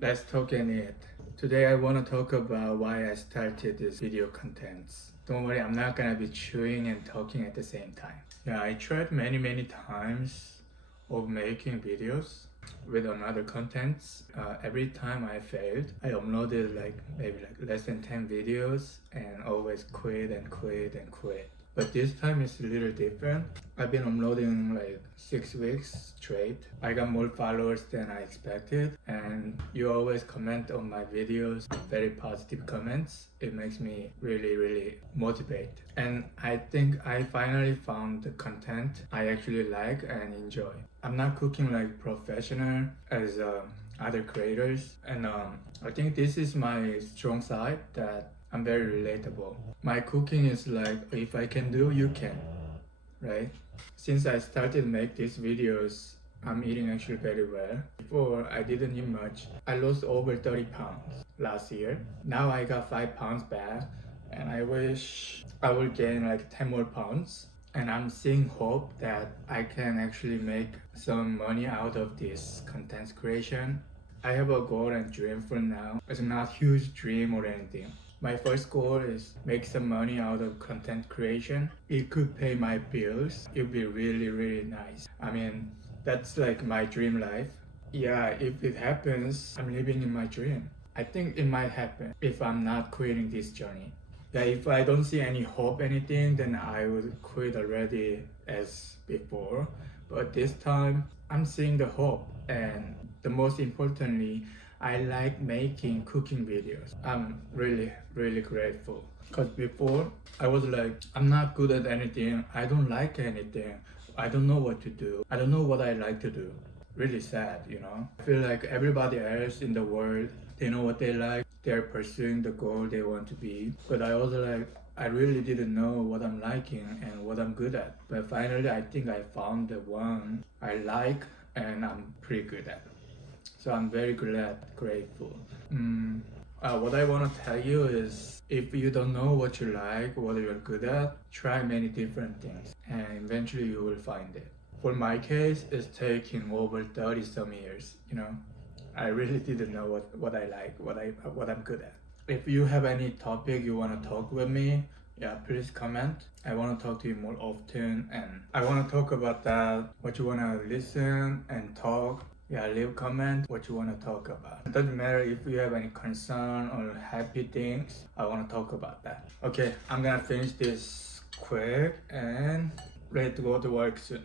Let's talk in it. Today I want to talk about why I started this video contents. Don't worry, I'm not gonna be chewing and talking at the same time. Yeah, I tried many times of making videos with another contents. Every time I failed, I uploaded maybe less than 10 videos and always quit and quit and quit. But this time it's a little different. I've been uploading like 6 weeks straight. I got more followers than I expected, and you always comment on my videos, very positive comments. It makes me really motivate. And I think I finally found the content I actually like and enjoy. I'm not cooking like professional as other creators, and I think this is my strong side, that I'm very relatable. My cooking is like, if I can do, you can, right? Since I started make these videos, I'm eating actually very well. Before, I didn't eat much. I lost over 30 pounds last year. Now I got 5 pounds back, and I wish I would gain like 10 more pounds. And I'm seeing hope that I can actually make some money out of this content creation. I have a goal and dream for now. It's not huge dream or anything. My first goal is make some money out of content creation. It could pay my bills. It would be really nice. I mean, that's like my dream life. Yeah, if it happens, I'm living in my dream. I think it might happen if I'm not quitting this journey. Yeah, if I don't see any hope, anything, then I would quit already as before. But this time, I'm seeing the hope, and the most importantly, I like making cooking videos. I'm really grateful. Because before, I was like, I'm not good at anything. I don't like anything. I don't know what to do. I don't know what I like to do. Really sad, you know? I feel like everybody else in the world, they know what they like. They're pursuing the goal they want to be. But I was like, I really didn't know what I'm liking and what I'm good at. But finally, I think I found the one I like and I'm pretty good at. So I'm very grateful. What I want to tell you is, if you don't know what you like, what you're good at, try many different things and eventually you will find it. For my case, it's taking over 30 some years, you know. I really didn't know what I like, what I'm good at. If you have any topic you want to talk with me, yeah, please comment. I want to talk to you more often, and I want to talk about that, what you want to listen and talk. Yeah, leave comment what you want to talk about. It doesn't matter if you have any concern or happy things. I want to talk about that. Okay, I'm gonna finish this quick and ready to go to work soon.